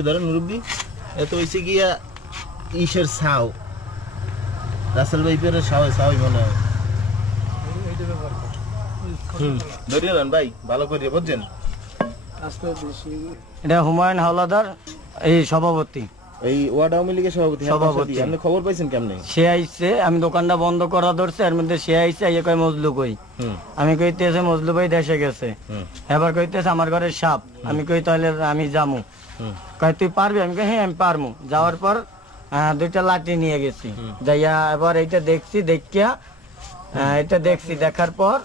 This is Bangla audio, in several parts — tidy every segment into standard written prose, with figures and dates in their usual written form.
ধরেন মুরব্বী এত হয়েছে গিয়া ইসের ছাও রাসেল ভাই পেরে ছাওই মনে হয় ধরিয়ে দেন ভাই ভালো করে বুঝছেন। এটা হুমায়ুন হাওলাদার এই সভাপতি, এই ওয়ার্ড আওয়ামী লীগের সভাপতি। আপনি খবর পাইছেন কেমনে? সে আইছে, আমি দোকানটা বন্ধ করা ধরছে, এর মধ্যে সে আইছে, আইয়ে কয় মজলু কই। আমি কইতেছে মজলু ভাই দেশে গেছে। এবার কইতেছে আমার ঘরে সাপ। আমি কই তাহলে আমি যামু। কয় তুই পারবি? আমি কই হ্যাঁ আমি পারমু। যাওয়ার পর দুইটা লাঠি নিয়ে গেছি, যাইয়া এবার এইটা দেখছি, দেখিয়া এটা দেখছি, দেখার পর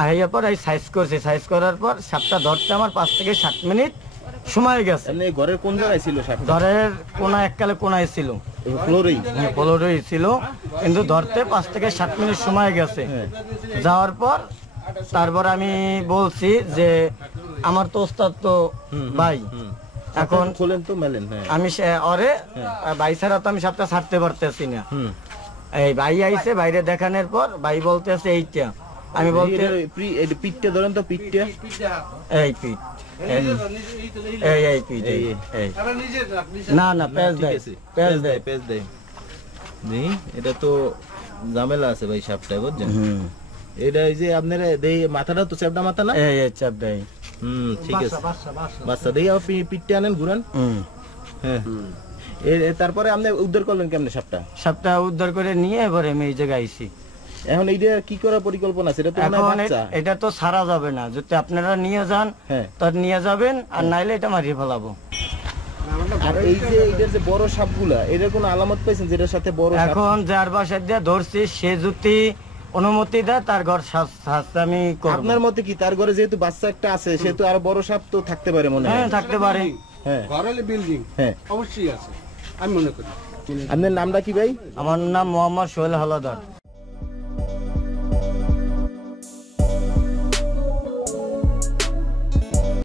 আইয়ার পর এই সাইজ করছি, সাইজ করার পর সাপটা ধরতে আমার 5 থেকে 7 মিনিট সময় গেছে। এমনি ঘরের কোন জায়গায় ছিল সাপটা? ঘরের কোনা এককালে কোনায় ছিল, ফ্লোরেই ছিল, কিন্তু ধরতে 5 থেকে 7 মিনিট সময় গেছে। যাওয়ার পর তারপর আমি বলছি যে আমার তো ওস্তাদ তো ভাই, এখন খোলেন তো মেলেন। আমি ওরে ভাই ছাড়া তো আমি সাপটা ছাড়তে পারতেছি না। এই ভাই আইছে, বাইরে দেখানোর পর ভাই বলতেছে এইটা, আমি বলতে পিঠটা ধরেন তো, পিঠটা এই পিঠ এই পিঠ না না পেঁচ দেয়। এটা তো ঝামেলা আছে ভাই সাপটা, বুঝছেন? এটা এই যে আপনার মাথাটা তো চ্যাপটা মাথা না, এই চ্যাপটাই। ঠিক আছে, বাচ্চা দেই পিঠটা আনেন ঘুরান। হ্যাঁ, তারপরে আপনি উদ্ধার করলেন কেমনে সাপটা উদ্ধার করে নিয়ে এবারে আমি এই জায়গায় আইছি। এখন এইটা কি করার পরিকল্পনা আছে? এটা তো ছাড়া যাবে না, যদি আপনারা নিয়ে যান তো নিয়ে যাবেন, আর নাইলে এটা মারিয়ে ফেলাবো। আর এই যে এইটার যে বড় সাপগুলা, এটার কোনো আলামত পাইছেন যেটার সাথে বড়? এখন যার বাসায় দিয়ে ধরছি সে যদি অনুমতি দেয় তার ঘর শাস্তি আমি করব। আপনার মতে কি তার ঘরে যেহেতু বাচ্চা একটা আছে, সেহেতু আরো বড় সাপ তো থাকতে পারে মনে হয়? হ্যাঁ থাকতে পারে। হ্যাঁ, ঘরের বিল্ডিং অবশ্যই আছে আমি মনে করি। আপনার নামটা কি ভাই? আমার নাম মোহাম্মদ সোহেল হাওলাদার।